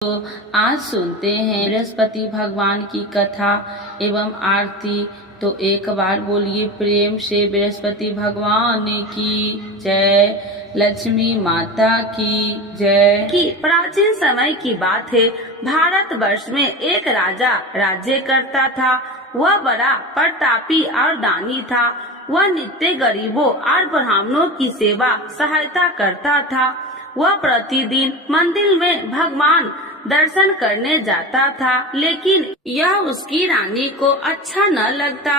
तो आज सुनते हैं बृहस्पति भगवान की कथा एवं आरती। तो एक बार बोलिए प्रेम से बृहस्पति भगवान की जय, लक्ष्मी माता की जय। कि प्राचीन समय की बात है। भारतवर्ष में एक राजा राज्य करता था। वह बड़ा प्रतापी और दानी था। वह नित्य गरीबों और ब्राह्मणों की सेवा सहायता करता था। वह प्रतिदिन मंदिर में भगवान दर्शन करने जाता था, लेकिन यह उसकी रानी को अच्छा न लगता।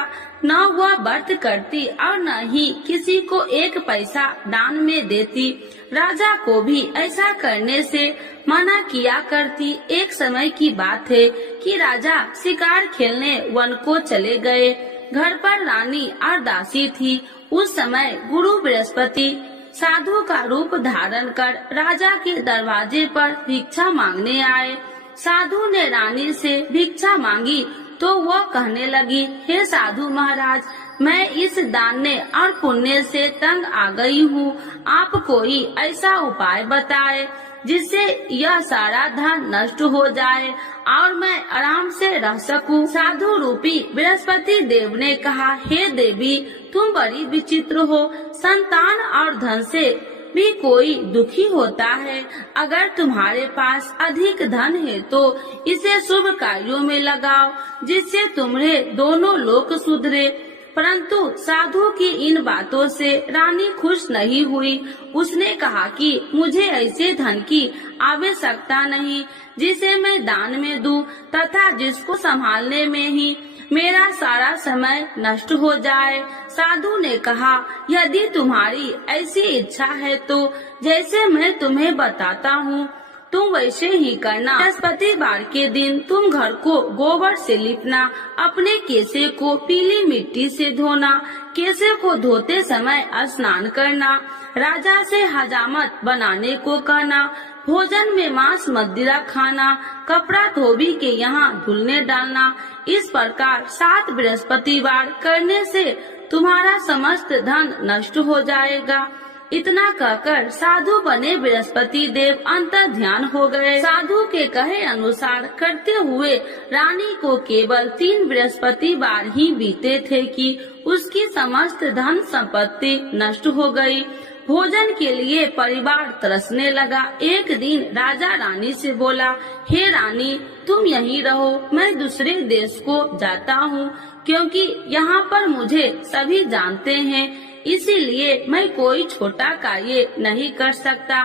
न वह व्रत करती और न ही किसी को एक पैसा दान में देती। राजा को भी ऐसा करने से मना किया करती। एक समय की बात है कि राजा शिकार खेलने वन को चले गए। घर पर रानी और दासी थी। उस समय गुरु बृहस्पति साधु का रूप धारण कर राजा के दरवाजे पर भिक्षा मांगने आए। साधु ने रानी से भिक्षा मांगी तो वह कहने लगी, हे साधु महाराज, मैं इस दान और पुण्य से तंग आ गई हूँ। आप कोई ऐसा उपाय बताए जिससे यह सारा धन नष्ट हो जाए और मैं आराम से रह सकूं। साधु रूपी बृहस्पति देव ने कहा, हे देवी, तुम बड़ी विचित्र हो। संतान और धन से भी कोई दुखी होता है। अगर तुम्हारे पास अधिक धन है तो इसे शुभ कार्यों में लगाओ, जिससे तुम्हारे दोनों लोक सुधरे। परंतु साधु की इन बातों से रानी खुश नहीं हुई। उसने कहा कि मुझे ऐसे धन की आवश्यकता नहीं जिसे मैं दान में दूं तथा जिसको संभालने में ही मेरा सारा समय नष्ट हो जाए। साधु ने कहा, यदि तुम्हारी ऐसी इच्छा है तो जैसे मैं तुम्हें बताता हूँ तुम वैसे ही करना। बृहस्पतिवार के दिन तुम घर को गोबर से लिपना, अपने केसे को पीली मिट्टी से धोना, केसे को धोते समय स्नान करना, राजा से हजामत बनाने को कहना, भोजन में मांस मदिरा खाना, कपड़ा धोबी के यहाँ धुलने डालना। इस प्रकार 7 बृहस्पतिवार करने से तुम्हारा समस्त धन नष्ट हो जाएगा। इतना कहकर साधु बने बृहस्पति देव अंतर ध्यान हो गए। साधु के कहे अनुसार करते हुए रानी को केवल 3 बृहस्पतिवार ही बीते थे कि उसकी समस्त धन संपत्ति नष्ट हो गई। भोजन के लिए परिवार तरसने लगा। एक दिन राजा रानी से बोला, हे रानी, तुम यहीं रहो, मैं दूसरे देश को जाता हूँ, क्योंकि यहाँ पर मुझे सभी जानते हैं, इसीलिए मैं कोई छोटा कार्य नहीं कर सकता।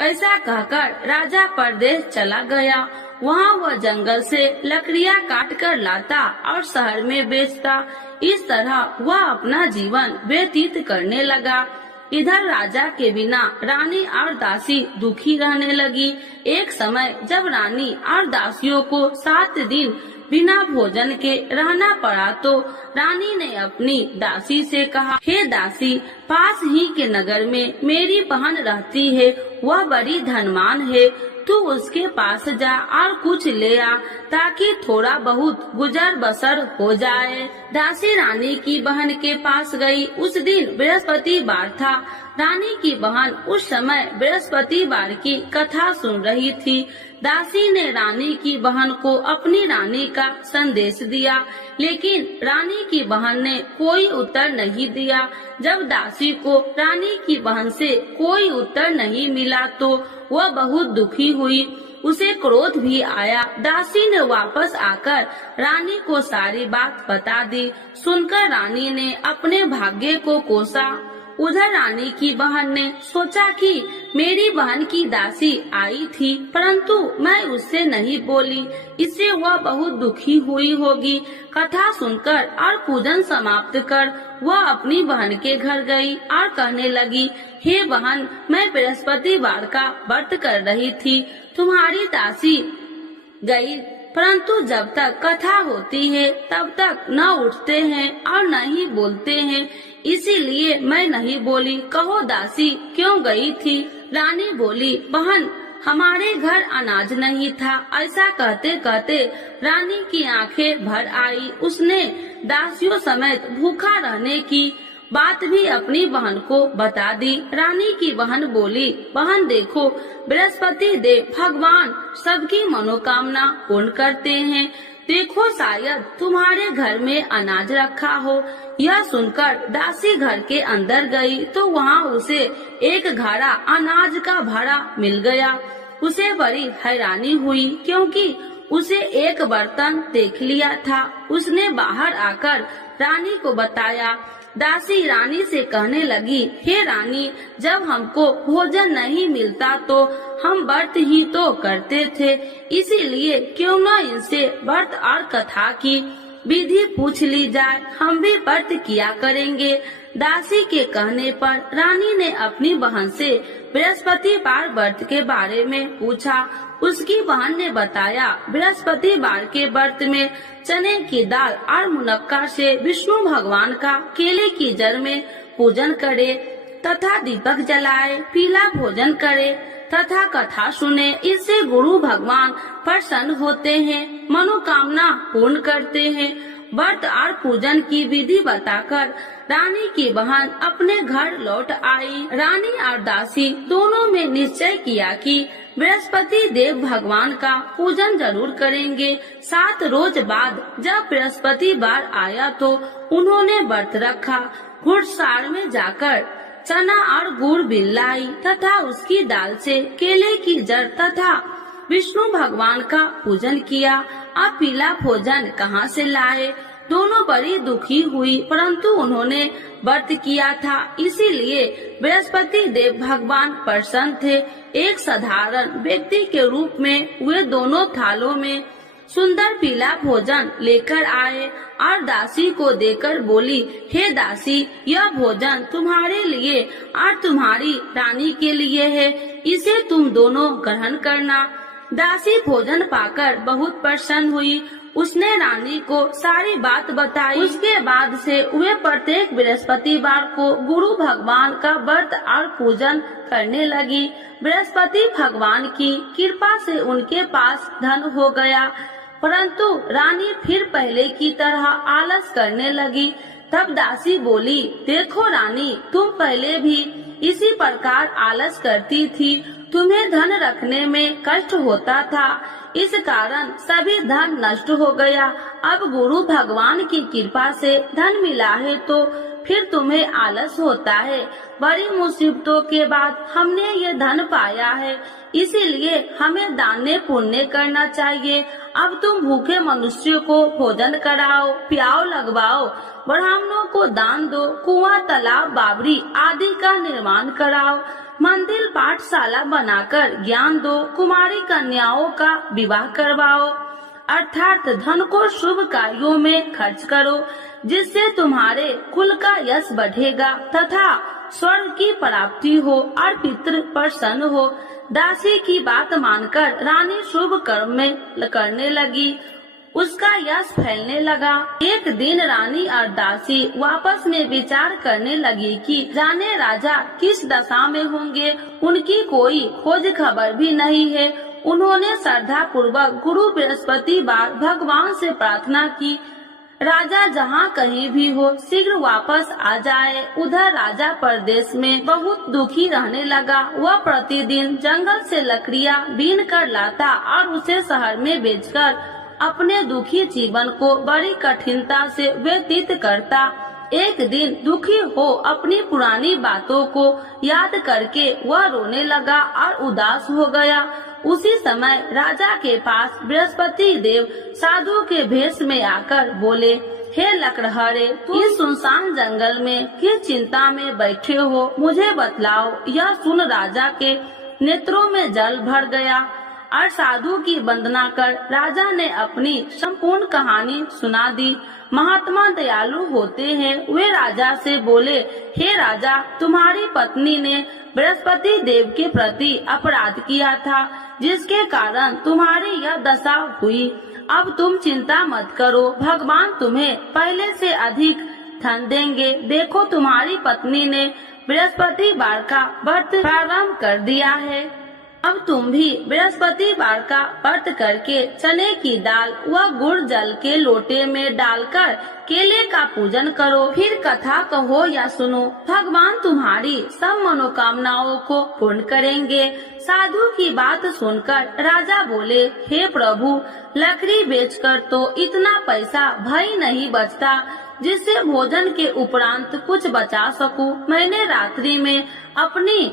ऐसा कहकर राजा परदेश चला गया। वहाँ वह जंगल से लकड़ियाँ काट कर लाता और शहर में बेचता। इस तरह वह अपना जीवन व्यतीत करने लगा। इधर राजा के बिना रानी और दासी दुखी रहने लगी। एक समय जब रानी और दासियों को 7 दिन बिना भोजन के रहना पड़ा तो रानी ने अपनी दासी से कहा, हे दासी, पास ही के नगर में मेरी बहन रहती है, वह बड़ी धनवान है, तू उसके पास जा और कुछ ले आ ताकि थोड़ा बहुत गुजर बसर हो जाए। दासी रानी की बहन के पास गई। उस दिन बृहस्पतिवार था। रानी की बहन उस समय बृहस्पतिवार की कथा सुन रही थी। दासी ने रानी की बहन को अपनी रानी का संदेश दिया, लेकिन रानी की बहन ने कोई उत्तर नहीं दिया। जब दासी को रानी की बहन से कोई उत्तर नहीं मिला तो वह बहुत दुखी हुई। उसे क्रोध भी आया। दासी ने वापस आकर रानी को सारी बात बता दी। सुनकर रानी ने अपने भाग्य को कोसा। उधर रानी की बहन ने सोचा कि मेरी बहन की दासी आई थी, परंतु मैं उससे नहीं बोली, इससे वह बहुत दुखी हुई होगी। कथा सुनकर और पूजन समाप्त कर वह अपनी बहन के घर गई और कहने लगी, हे बहन, मैं बृहस्पतिवार का व्रत कर रही थी, तुम्हारी दासी गई, परंतु जब तक कथा होती है तब तक न उठते हैं और न ही बोलते हैं, इसीलिए मैं नहीं बोली। कहो दासी क्यों गई थी? रानी बोली, बहन, हमारे घर अनाज नहीं था। ऐसा कहते कहते रानी की आंखें भर आई। उसने दासियों समेत भूखा रहने की बात भी अपनी बहन को बता दी। रानी की बहन बोली, बहन देखो, बृहस्पति देव भगवान सबकी मनोकामना पूर्ण करते हैं। देखो शायद तुम्हारे घर में अनाज रखा हो। यह सुनकर दासी घर के अंदर गई तो वहाँ उसे एक घड़ा अनाज का भरा मिल गया। उसे बड़ी हैरानी हुई क्योंकि उसे एक बर्तन देख लिया था। उसने बाहर आकर रानी को बताया। दासी रानी से कहने लगी, हे रानी, जब हमको भोजन नहीं मिलता तो हम व्रत ही तो करते थे, इसीलिए क्यों न इनसे व्रत और कथा की विधि पूछ ली जाए, हम भी व्रत किया करेंगे। दासी के कहने पर रानी ने अपनी बहन से बृहस्पतिवार व्रत के बारे में पूछा। उसकी बहन ने बताया, बृहस्पतिवार के व्रत में चने की दाल और मुनक्का से विष्णु भगवान का केले की जड़ में पूजन करे तथा दीपक जलाए, पीला भोजन करे तथा कथा सुने। इससे गुरु भगवान प्रसन्न होते हैं, मनोकामना पूर्ण करते हैं। व्रत और पूजन की विधि बताकर रानी की बहन अपने घर लौट आई। रानी और दासी दोनों में निश्चय किया कि बृहस्पति देव भगवान का पूजन जरूर करेंगे। 7 रोज बाद जब बृहस्पतिवार आया तो उन्होंने व्रत रखा। घुड़सार में जाकर चना और गुड़ बिन लाई तथा उसकी दाल से केले की जड़ तथा विष्णु भगवान का पूजन किया। अब पीला भोजन कहाँ से लाए? दोनों बड़ी दुखी हुई, परंतु उन्होंने व्रत किया था, इसीलिए बृहस्पति देव भगवान प्रसन्न थे। एक साधारण व्यक्ति के रूप में वे दोनों थालों में सुंदर पीला भोजन लेकर आए और दासी को देकर बोली, हे दासी, यह भोजन तुम्हारे लिए और तुम्हारी रानी के लिए है, इसे तुम दोनों ग्रहण करना। दासी भोजन पाकर बहुत प्रसन्न हुई। उसने रानी को सारी बात बताई। उसके बाद से वे प्रत्येक बृहस्पतिवार को गुरु भगवान का व्रत और पूजन करने लगी। बृहस्पति भगवान की कृपा से उनके पास धन हो गया, परंतु रानी फिर पहले की तरह आलस करने लगी। तब दासी बोली, देखो रानी, तुम पहले भी इसी प्रकार आलस करती थी, तुम्हें धन रखने में कष्ट होता था, इस कारण सभी धन नष्ट हो गया। अब गुरु भगवान की कृपा से धन मिला है तो फिर तुम्हें आलस होता है। बड़ी मुसीबतों के बाद हमने ये धन पाया है, इसीलिए हमें दान पुण्य करना चाहिए। अब तुम भूखे मनुष्य को भोजन कराओ, प्याव लगवाओ, ब्राह्मणों को दान दो, कुआं, तालाब, बावड़ी आदि का निर्माण कराओ, मंदिर, पाठशाला बनाकर ज्ञान दो, कुमारी कन्याओं का विवाह करवाओ, अर्थात धन को शुभ कार्यों में खर्च करो, जिससे तुम्हारे कुल का यश बढ़ेगा तथा स्वर्ग की प्राप्ति हो और पितृ प्रसन्न हो। दासी की बात मानकर रानी शुभ कर्म में करने लगी, उसका यश फैलने लगा। एक दिन रानी और दासी आपस में विचार करने लगी कि जाने राजा किस दशा में होंगे, उनकी कोई खोज खबर भी नहीं है। उन्होंने श्रद्धा पूर्वक गुरु बृहस्पतिवार भगवान से प्रार्थना की, राजा जहाँ कहीं भी हो शीघ्र वापस आ जाए। उधर राजा परदेश में बहुत दुखी रहने लगा। वह प्रतिदिन जंगल से लकड़ियाँ बीन कर लाता और उसे शहर में बेचकर अपने दुखी जीवन को बड़ी कठिनता से व्यतीत करता। एक दिन दुखी हो अपनी पुरानी बातों को याद करके वह रोने लगा और उदास हो गया। उसी समय राजा के पास बृहस्पति देव साधु के भेष में आकर बोले, हे लकड़हारे, तुम इस सुनसान जंगल में किस चिंता में बैठे हो, मुझे बतलाओ। यह सुन राजा के नेत्रों में जल भर गया और साधु की वंदना कर राजा ने अपनी संपूर्ण कहानी सुना दी। महात्मा दयालु होते हैं। वे राजा से बोले, हे राजा, तुम्हारी पत्नी ने बृहस्पति देव के प्रति अपराध किया था, जिसके कारण तुम्हारी यह दशा हुई। अब तुम चिंता मत करो, भगवान तुम्हें पहले से अधिक धन देंगे। देखो, तुम्हारी पत्नी ने बृहस्पतिवार का व्रत प्रारंभ कर दिया है। अब तुम भी बृहस्पतिवार का व्रत करके चने की दाल व गुड़ जल के लोटे में डालकर केले का पूजन करो। फिर कथा कहो या सुनो, भगवान तुम्हारी सब मनोकामनाओं को पूर्ण करेंगे। साधु की बात सुनकर राजा बोले, हे प्रभु, लकड़ी बेचकर तो इतना पैसा भई नहीं बचता जिससे भोजन के उपरांत कुछ बचा सकूं। मैंने रात्रि में अपनी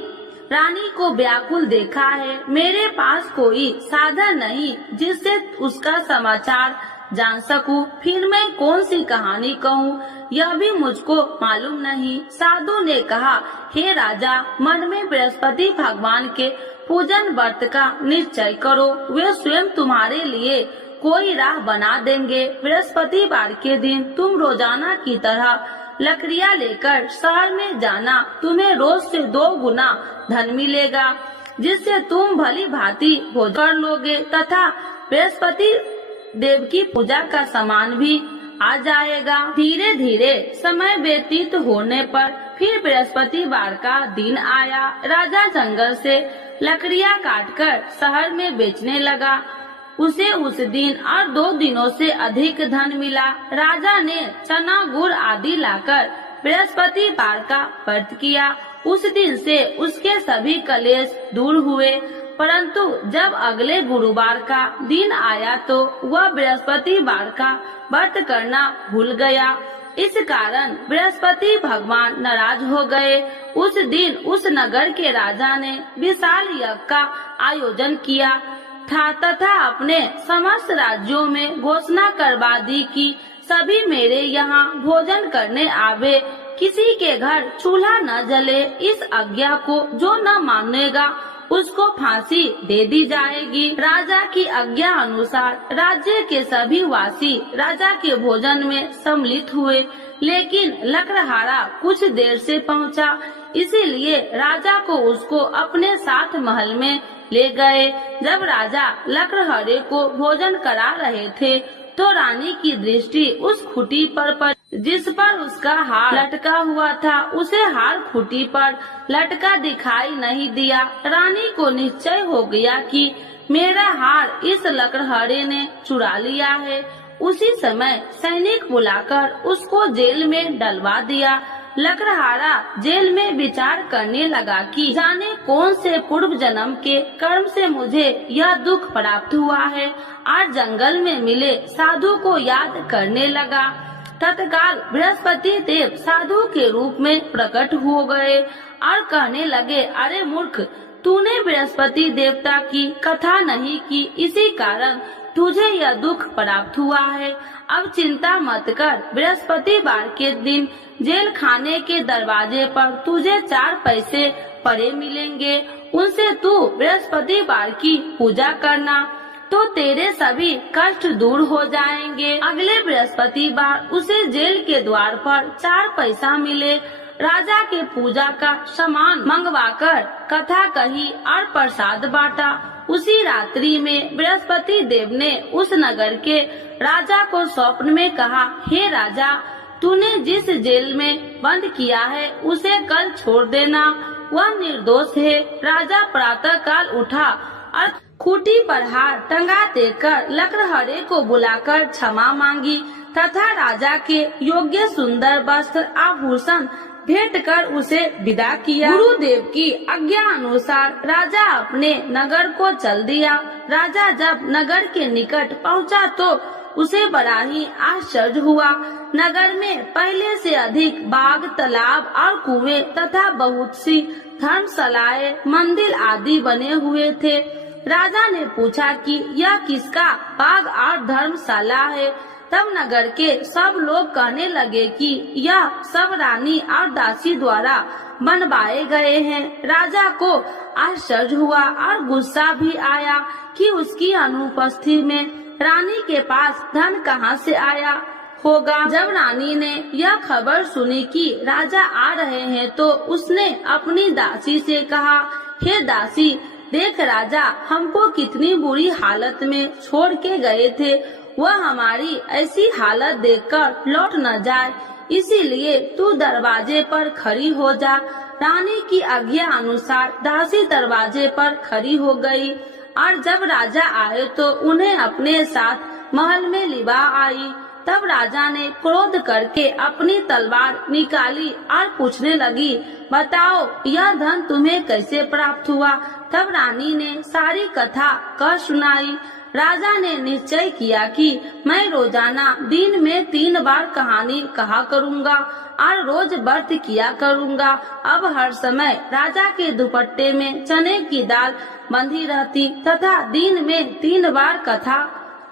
रानी को व्याकुल देखा है। मेरे पास कोई साधन नहीं जिससे उसका समाचार जान सकूं। फिर मैं कौन सी कहानी कहूँ, यह भी मुझको मालूम नहीं। साधु ने कहा, हे राजा, मन में बृहस्पति भगवान के पूजन व्रत का निश्चय करो। वे स्वयं तुम्हारे लिए कोई राह बना देंगे। बृहस्पतिवार के दिन तुम रोजाना की तरह लकड़ियाँ लेकर शहर में जाना। तुम्हें रोज से 2 गुना धन मिलेगा, जिससे तुम भली भांति भोजन कर लोगे तथा बृहस्पति देव की पूजा का सामान भी आ जाएगा। धीरे धीरे समय व्यतीत होने पर फिर बृहस्पतिवार का दिन आया। राजा जंगल से लकड़ियाँ काटकर शहर में बेचने लगा। उसे उस दिन और 2 दिनों से अधिक धन मिला। राजा ने चना गुड़ आदि लाकर बृहस्पतिवार का व्रत किया। उस दिन से उसके सभी कलेश दूर हुए। परंतु जब अगले गुरुवार का दिन आया तो वह बृहस्पतिवार का व्रत करना भूल गया। इस कारण बृहस्पति भगवान नाराज हो गए। उस दिन उस नगर के राजा ने विशाल यज्ञ का आयोजन किया था तथा अपने समस्त राज्यों में घोषणा करवा दी कि सभी मेरे यहाँ भोजन करने आवे, किसी के घर चूल्हा न जले। इस आज्ञा को जो न मानेगा उसको फांसी दे दी जाएगी। राजा की आज्ञा अनुसार राज्य के सभी वासी राजा के भोजन में सम्मिलित हुए, लेकिन लकड़हारा कुछ देर से पहुंचा, इसीलिए राजा को उसको अपने साथ महल में ले गए। जब राजा लकड़हारे को भोजन करा रहे थे तो रानी की दृष्टि उस खूंटी पर पड़ी जिस पर उसका हार लटका हुआ था। उसे हार खूंटी पर लटका दिखाई नहीं दिया। रानी को निश्चय हो गया कि मेरा हार इस लकड़हारे ने चुरा लिया है। उसी समय सैनिक बुलाकर उसको जेल में डलवा दिया। लकड़हारा जेल में विचार करने लगा कि जाने कौन से पूर्व जन्म के कर्म से मुझे यह दुख प्राप्त हुआ है, और जंगल में मिले साधु को याद करने लगा। तत्काल बृहस्पति देव साधु के रूप में प्रकट हो गए और कहने लगे, अरे मूर्ख, तूने बृहस्पति देवता की कथा नहीं की, इसी कारण तुझे यह दुख प्राप्त हुआ है। अब चिंता मत कर, बृहस्पतिवार के दिन जेल खाने के दरवाजे पर तुझे 4 पैसे पड़े मिलेंगे। उनसे तू बृहस्पतिवार की पूजा करना तो तेरे सभी कष्ट दूर हो जाएंगे। अगले बृहस्पतिवार उसे जेल के द्वार पर 4 पैसा मिले। राजा के पूजा का सामान मंगवाकर कथा कही और प्रसाद बांटा। उसी रात्रि में बृहस्पति देव ने उस नगर के राजा को स्वप्न में कहा, हे राजा, तूने जिस जेल में बंद किया है उसे कल छोड़ देना, वह निर्दोष है। राजा प्रातः काल उठा और खूंटी पर हार टंगा देकर लकड़हारे को बुलाकर क्षमा मांगी तथा राजा के योग्य सुंदर वस्त्र आभूषण भेंट कर उसे विदा किया। गुरुदेव की आज्ञा अनुसार राजा अपने नगर को चल दिया। राजा जब नगर के निकट पहुंचा तो उसे बड़ा ही आश्चर्य हुआ। नगर में पहले से अधिक बाग, तालाब और कुएं तथा बहुत सी धर्मशालाएं, मंदिर आदि बने हुए थे। राजा ने पूछा कि यह किसका बाग और धर्मशाला है। तब नगर के सब लोग कहने लगे कि यह सब रानी और दासी द्वारा बनवाए गए हैं। राजा को आश्चर्य हुआ और गुस्सा भी आया कि उसकी अनुपस्थिति में रानी के पास धन कहां से आया होगा। जब रानी ने यह खबर सुनी कि राजा आ रहे हैं तो उसने अपनी दासी से कहा, हे दासी, देख राजा हमको कितनी बुरी हालत में छोड़ के गए थे, वह हमारी ऐसी हालत देखकर लौट न जाए, इसीलिए तू दरवाजे पर खड़ी हो जा। रानी की आज्ञा अनुसार दासी दरवाजे पर खड़ी हो गई और जब राजा आए तो उन्हें अपने साथ महल में लिवा आई। तब राजा ने क्रोध करके अपनी तलवार निकाली और पूछने लगी, बताओ यह धन तुम्हें कैसे प्राप्त हुआ। तब रानी ने सारी कथा कह सुनाई। राजा ने निश्चय किया कि मैं रोजाना दिन में 3 बार कहानी कहा करूँगा और रोज व्रत किया करूँगा। अब हर समय राजा के दुपट्टे में चने की दाल बंधी रहती तथा दिन में 3 बार कथा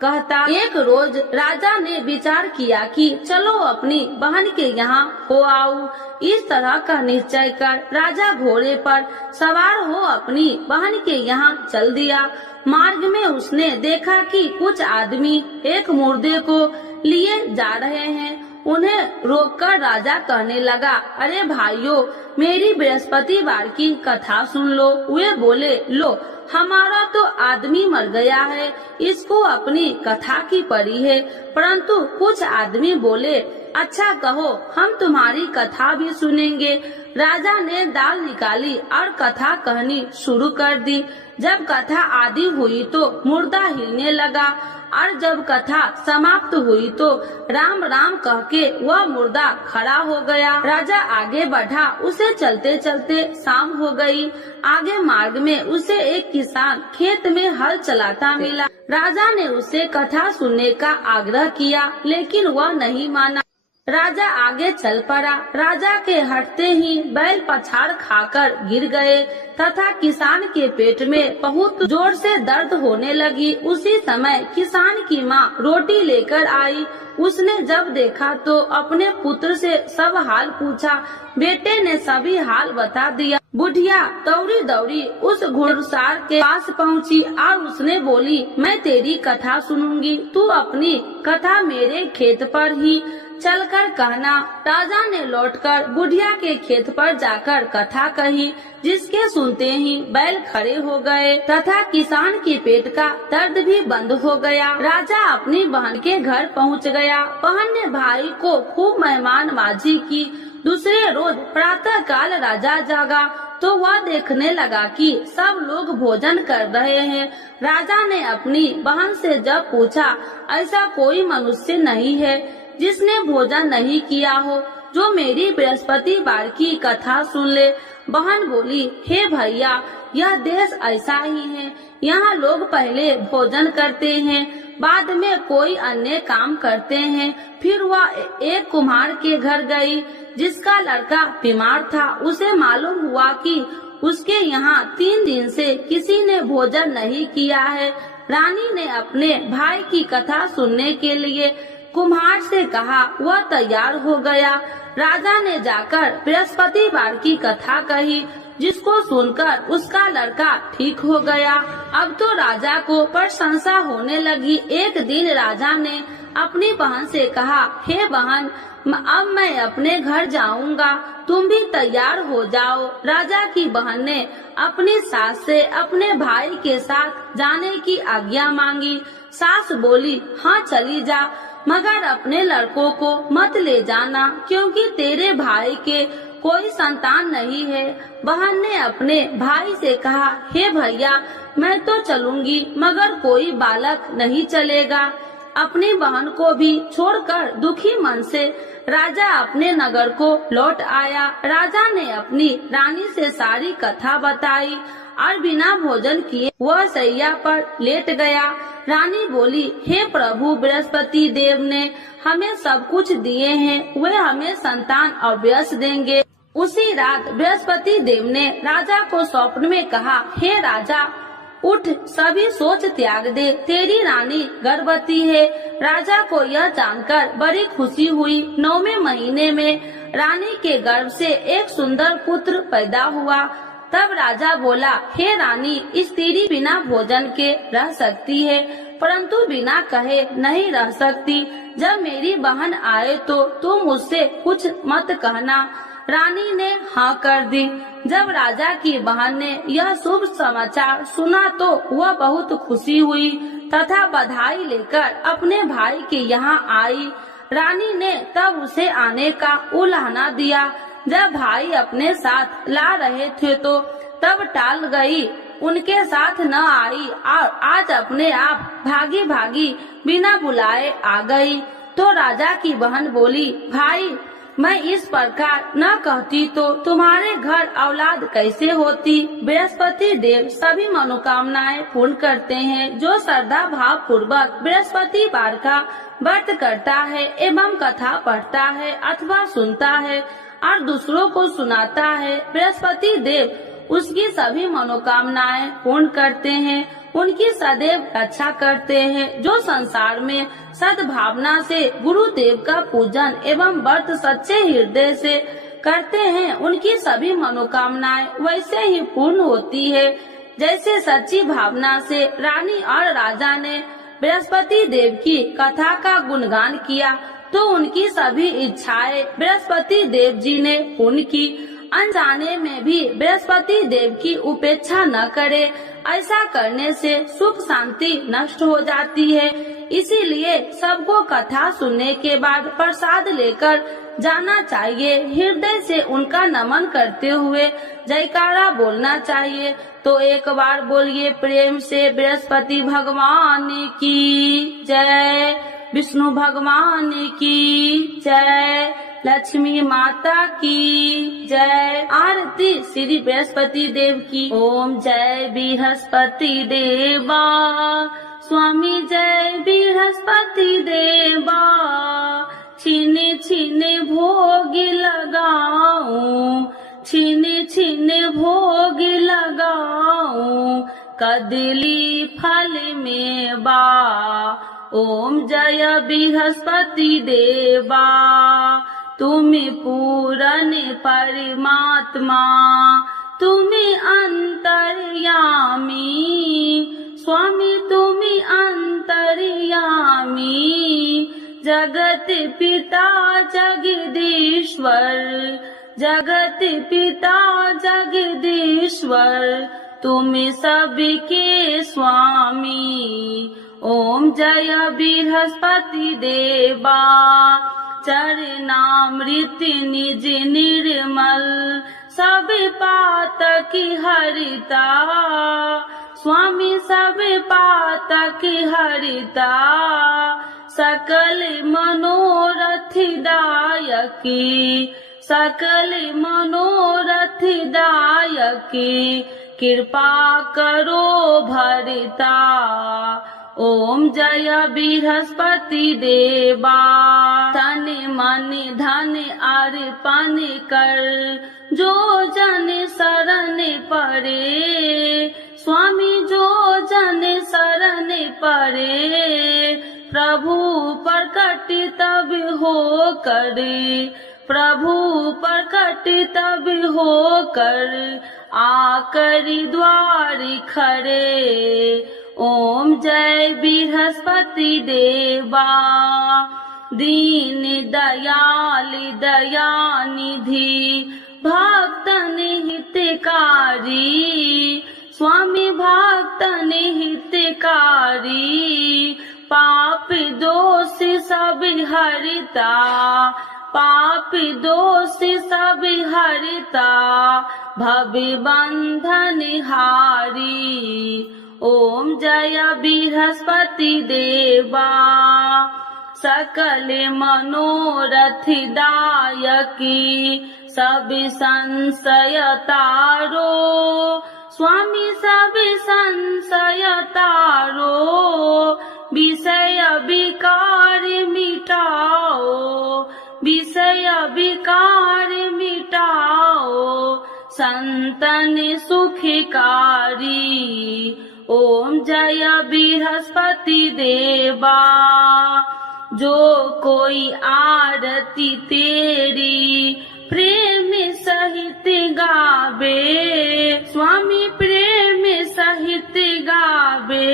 कहता। एक रोज राजा ने विचार किया कि चलो अपनी बहन के यहाँ हो आऊं। इस तरह का निश्चय कर राजा घोड़े पर सवार हो अपनी बहन के यहाँ चल दिया। मार्ग में उसने देखा कि कुछ आदमी एक मुर्दे को लिए जा रहे हैं। उन्हें रोककर राजा कहने लगा, अरे भाइयों, मेरी बृहस्पतिवार की कथा सुन लो। वे बोले, लो हमारा तो आदमी मर गया है, इसको अपनी कथा की पड़ी है। परंतु कुछ आदमी बोले, अच्छा कहो, हम तुम्हारी कथा भी सुनेंगे। राजा ने दाल निकाली और कथा कहनी शुरू कर दी। जब कथा आदि हुई तो मुर्दा हिलने लगा और जब कथा समाप्त हुई तो राम राम कह के वह मुर्दा खड़ा हो गया। राजा आगे बढ़ा, उसे चलते चलते शाम हो गई। आगे मार्ग में उसे एक किसान खेत में हल चलाता मिला। राजा ने उसे कथा सुनने का आग्रह किया, लेकिन वह नहीं माना। राजा आगे चल पड़ा। राजा के हटते ही बैल पछाड़ खाकर गिर गए तथा किसान के पेट में बहुत जोर से दर्द होने लगी। उसी समय किसान की माँ रोटी लेकर आई। उसने जब देखा तो अपने पुत्र से सब हाल पूछा। बेटे ने सभी हाल बता दिया। बुढ़िया दौड़ी दौड़ी उस घुड़सवार के पास पहुँची और उसने बोली, मैं तेरी कथा सुनूंगी, तू अपनी कथा मेरे खेत पर ही चलकर कहना। राजा ने लौटकर बुढ़िया के खेत पर जाकर कथा कही, जिसके सुनते ही बैल खड़े हो गए तथा किसान के पेट का दर्द भी बंद हो गया। राजा अपनी बहन के घर पहुंच गया। बहन ने भाई को खूब मेहमानबाजी की। दूसरे रोज प्रातः काल राजा जागा तो वह देखने लगा कि सब लोग भोजन कर रहे हैं। राजा ने अपनी बहन से जब पूछा, ऐसा कोई मनुष्य नहीं है जिसने भोजन नहीं किया हो, जो मेरी बृहस्पतिवार की कथा सुन ले। बहन बोली, हे भैया, यह देश ऐसा ही है। यहाँ लोग पहले भोजन करते हैं, बाद में कोई अन्य काम करते हैं। फिर वह एक कुम्हार के घर गई, जिसका लड़का बीमार था। उसे मालूम हुआ कि उसके यहाँ 3 दिन से किसी ने भोजन नहीं किया है। रानी ने अपने भाई की कथा सुनने के लिए कुम्हार से कहा। वह तैयार हो गया। राजा ने जाकर बृहस्पतिवार की कथा कही, जिसको सुनकर उसका लड़का ठीक हो गया। अब तो राजा को प्रशंसा होने लगी। एक दिन राजा ने अपनी बहन से कहा, हे बहन, अब मैं अपने घर जाऊंगा, तुम भी तैयार हो जाओ। राजा की बहन ने अपनी सास से अपने भाई के साथ जाने की आज्ञा मांगी। सास बोली, हाँ चली जा, मगर अपने लड़कों को मत ले जाना, क्योंकि तेरे भाई के कोई संतान नहीं है। बहन ने अपने भाई से कहा, हे भैया, मैं तो चलूंगी, मगर कोई बालक नहीं चलेगा। अपनी बहन को भी छोड़कर दुखी मन से राजा अपने नगर को लौट आया। राजा ने अपनी रानी से सारी कथा बताई और बिना भोजन किए वह सैया पर लेट गया। रानी बोली, हे प्रभु, बृहस्पति देव ने हमें सब कुछ दिए हैं, वे हमें संतान और यश देंगे। उसी रात बृहस्पति देव ने राजा को स्वप्न में कहा, हे राजा, उठ, सभी सोच त्याग दे, तेरी रानी गर्भवती है। राजा को यह जानकर बड़ी खुशी हुई। 9वें महीने में रानी के गर्भ से एक सुंदर पुत्र पैदा हुआ। तब राजा बोला, हे रानी, स्त्री बिना भोजन के रह सकती है, परंतु बिना कहे नहीं रह सकती। जब मेरी बहन आए तो तुम मुझसे कुछ मत कहना। रानी ने हाँ कर दी। जब राजा की बहन ने यह शुभ समाचार सुना तो वह बहुत खुशी हुई तथा बधाई लेकर अपने भाई के यहाँ आई। रानी ने तब उसे आने का उलाहना दिया। जब भाई अपने साथ ला रहे थे तो तब टाल गई, उनके साथ न आई और आज अपने आप भागी भागी बिना बुलाए आ गई। तो राजा की बहन बोली, भाई मैं इस प्रकार न कहती तो तुम्हारे घर औलाद कैसे होती। बृहस्पति देव सभी मनोकामनाएं पूर्ण करते हैं। जो श्रद्धा भाव पूर्वक बृहस्पतिवार का व्रत करता है एवं कथा पढ़ता है अथवा सुनता है और दूसरों को सुनाता है, बृहस्पति देव उसकी सभी मनोकामनाएं पूर्ण करते हैं, उनकी सदैव रक्षा करते हैं। जो संसार में सद्भावना से गुरुदेव का पूजन एवं व्रत सच्चे हृदय से करते हैं, उनकी सभी मनोकामनाएं वैसे ही पूर्ण होती है जैसे सच्ची भावना से रानी और राजा ने बृहस्पति देव की कथा का गुणगान किया तो उनकी सभी इच्छाएं बृहस्पति देव जी ने पूर्ण की। अनजाने में भी बृहस्पति देव की उपेक्षा न करे, ऐसा करने से सुख शांति नष्ट हो जाती है। इसीलिए सबको कथा सुनने के बाद प्रसाद लेकर जाना चाहिए। हृदय से उनका नमन करते हुए जयकारा बोलना चाहिए। तो एक बार बोलिए प्रेम से बृहस्पति भगवान की जय, विष्णु भगवान की जय, लक्ष्मी माता की जय। आरती श्री बृहस्पति देव की। ओम जय बृहस्पति देवा, स्वामी जय बृहस्पति देवा, छीने छीने भोग लगाऊं, छीने छीने भोग लगाऊं, कदली फल में बा। ओम जय बृहस्पति देवा, तुम्हें पूरन परमात्मा, तुम्हें अंतर्यामी, स्वामी तुम्हें अंतर्यामी, जगत पिता जगदीश्वर, जगत पिता जगदीश्वर, तुम सबके स्वामी। ओम जय बृहस्पति देवा, चरणामृत निज निर्मल, सब पातक हरिता, स्वामी सब पातक हरिता, सकल मनोरथ दायकी, सकल मनोरथ दायकी, कृपा करो भरता। ओम जय बृहस्पति देवा, तन मन धन अर्पण कर, जो जन शरण पड़े, स्वामी जो जन शरण पड़े, प्रभु प्रकट तब हो करे, प्रभु प्रकट तब हो कर, आकर द्वार खड़े। ओम जय बृहस्पति देवा, दीन दयाल दयानिधि, भक्तन हितकारी, स्वामी भक्तन हितकारी, पाप दोष सब हरता, पाप दोष सब हरता, भव बंधन हारी। ओम जय बृहस्पति देवा, सकल मनोरथ दायकी, सब संशय तारो, स्वामी सब संशय तारो, विषय विकार मिटाओ, विषय विकार मिटाओ, संतन सुखकारी। ओम जय बृहस्पति देवा, जो कोई आरती तेरी प्रेम सहित गावे, स्वामी प्रेम सहित गावे,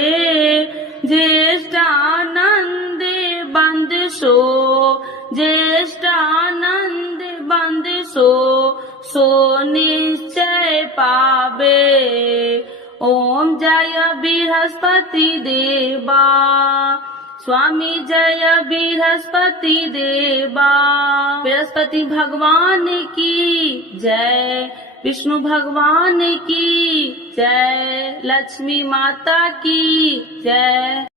ज्येष्ठानंद बंद सो, ज्येष्ठानंद बंद सो, सो निश्चय पावे। ओम जय बृहस्पति देवा, स्वामी जय बृहस्पति देवा। बृहस्पति भगवान की जय, विष्णु भगवान की जय, लक्ष्मी माता की जय।